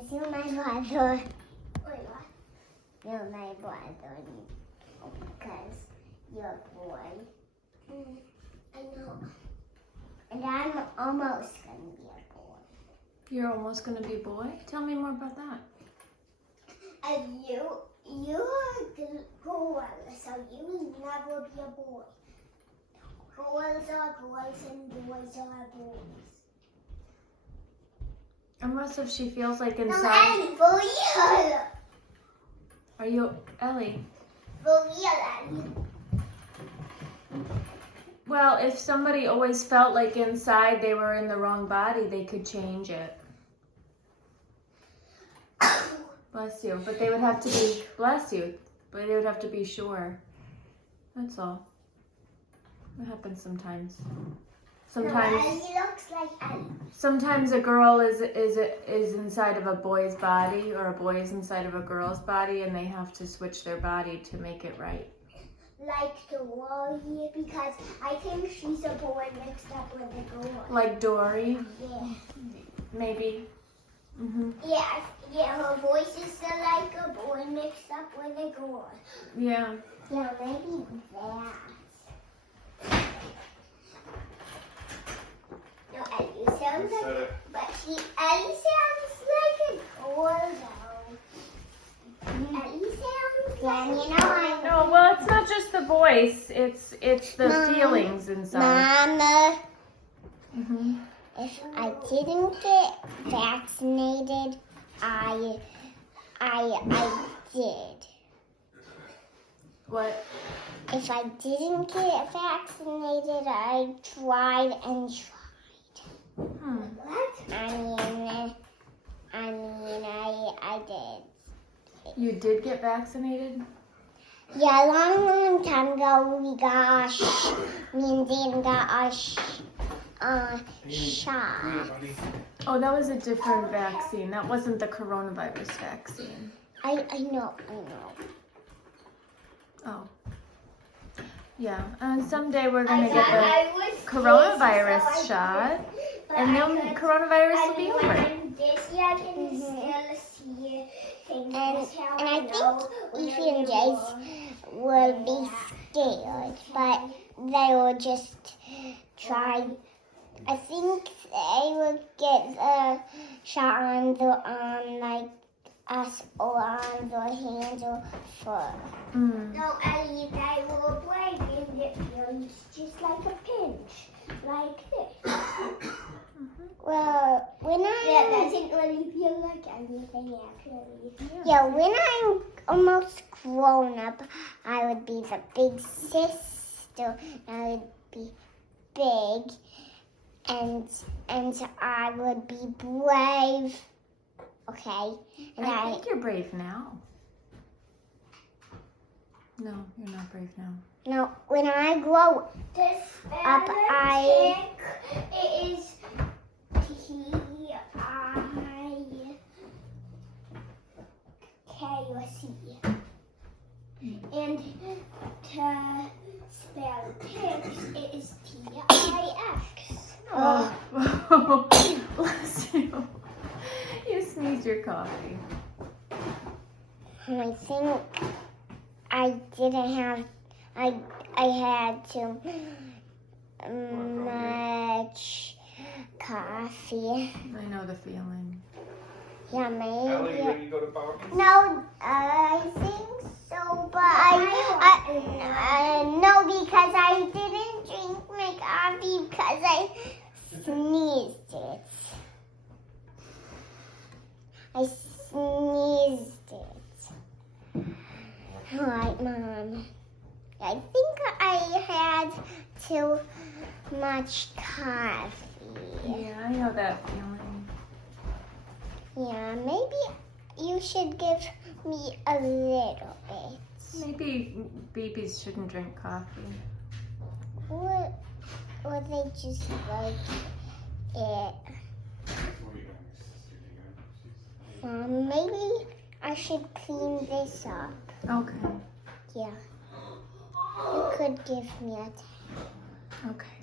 Because you're my brother. Wait, what? You're my brother. Because you're a boy. I know. And I'm almost going to be a boy. You're almost going to be a boy? Tell me more about that. And you're a girl, so you will never be a boy. Girls are girls and boys are boys. Unless if she feels like No, inside. Ellie, for real. Are you, Ellie? For real, Ellie. Well, if somebody always felt like inside they were in the wrong body, they could change it. Bless you. But they would have to be, bless you, but they would have to be sure. That's all. It happens sometimes. Sometimes. No, Ellie looks like Ellie. Sometimes a girl is inside of a boy's body, or a boy is inside of a girl's body, and they have to switch their body to make it right. Like Dory, because I think she's a boy mixed up with a girl. Like Dory, Yeah. maybe. Mhm. Yeah, her voice is still like a boy mixed up with a girl. Yeah. Yeah, maybe that. No, Ellie sounds like, but Ellie sounds like a girl though. Ellie sounds like, you know, No, well, it's not just the voice. It's the Mom. feelings inside. Mama, Mhm. if I didn't get vaccinated, I did. What? If I didn't get vaccinated, I tried and tried. What? I did. You did get vaccinated? Yeah, a long time ago, me and Dan got our shot. Oh, that was a different vaccine. That wasn't the coronavirus vaccine. I know. Oh. Yeah. And someday we're going to get the coronavirus shot. And then coronavirus will be over. And I think Evie and Jace will be scared, but they will just try. I think they will get a shot on like us or on their hands or foot. No, Ellie, they will break and it feels just like a pinch, like this. Well, that doesn't really feel like anything actually. Yeah, when I'm almost grown up, I would be the big sister. I would be big, and I would be brave. Okay, and I think you're brave now. No, you're not brave now. No, when I grow up, is T-I-K-C. And to spell tips, it is T-I-X. Oh, bless you. You sneezed your coffee. And I think I didn't have, I had too much coffee. I know the feeling. Yeah, maybe. Ellie, you ready to go to Bobby's? No, I think so, but no, because I didn't drink my coffee because I sneezed it. I sneezed it. All right, Mom. I think I had too much coffee. Yeah, I know that feeling. Yeah, maybe you should give me a little bit. Maybe babies shouldn't drink coffee. Or they just like it. Maybe I should clean this up. Okay. Yeah. You could give me a towel. Okay.